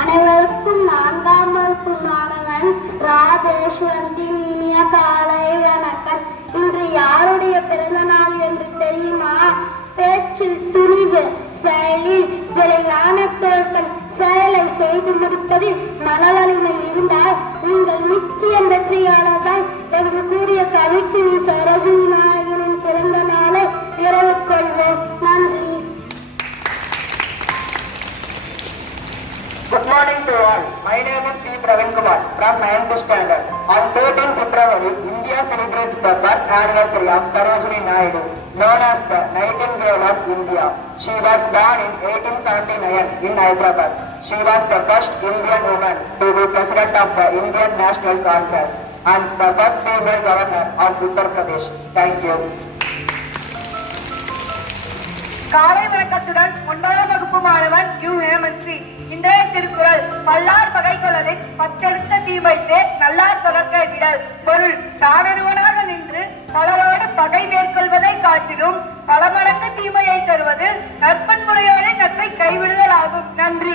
அனைவருக்கும் 4ஆம் வகுப்பு மாணவன் ராஜேஸ்வரத்தின் இனிய காலை வணக்கம். இன்று யாருடைய பிறந்த நாள் என்று தெரியுமா? பேச்சில் துணிவு, செயலில் விரைவான தோற்றம், செயலை செய்து முடிப்பதில் மனவலிமை இருந்தால் நீங்கள் நிச்சயம் வெற்றியாளர்கள் என்று கூறிய கவிக்குழு சரோஜினி நாயகனின் பிறந்த நாளை நிறைவு கொள்வோம். நன்றி. Good morning to all. My name is P. Praveen Kumar from 9th standard. On 13th February, India celebrates the birth anniversary of Sarojini Naidu, known as the Nightingale of India. She was born in 1879 in Hyderabad. She was the first Indian woman to be president of the Indian National Congress and the first female governor of Uttar Pradesh. Thank you. காலை வணக்கத்துடன் 9ஆம் வகுப்பு மாணவன் U ஹேமந்த்ரி. இன்றைய திருக்குறள்: பல்லார் பகைக்கொள்ளலின் பத்தெடுத்த தீமைத்தே நல்லார் தொடர்க விடல். பொருள்: தானொருவனாக நின்று பலரோடு பகை மேற்கொள்வதை காட்டிலும் பல மடங்கு தீமையை தருவது நற்பண்புடையோரின் நட்பை கைவிடுதல் ஆகும். நன்றி.